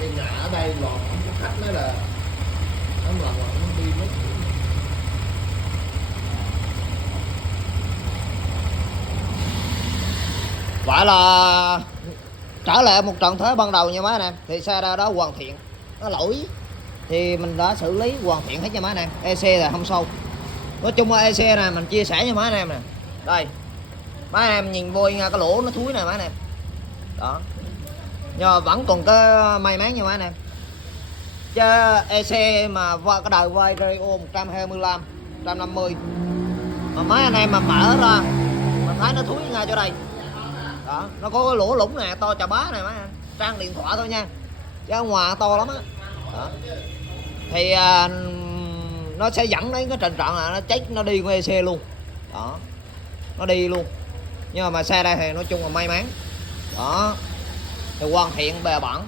Thì nhà ở đây lọt khách nói là nó lần nó đi mất. Vậy là trở lại một trạng thái ban đầu nha mấy anh em, thì xe ra đó hoàn thiện, nó lỗi thì mình đã xử lý hoàn thiện hết nha mấy anh em. EC là không sâu, nói chung là EC này mình chia sẻ cho mấy anh em nè. Đây mấy anh em nhìn vô nha, cái lỗ nó thúi này mấy anh em đó, nhưng mà vẫn còn cái may mắn nha mấy anh em, chứ EC mà qua cái đời Vario 125 150 mà mấy anh em mà mở ra mình thấy nó thúi ngay chỗ đây đó, nó có cái lỗ lũng nè to chà bá này mấy anh, trang điện thoại thôi nha, chứ ở ngoài to lắm á đó. Thì nó sẽ dẫn đến cái tình trạng là nó chết, nó đi của EC luôn đó, nó đi luôn. Nhưng mà xe đây thì nói chung là may mắn đó, thì hoàn thiện bề bản.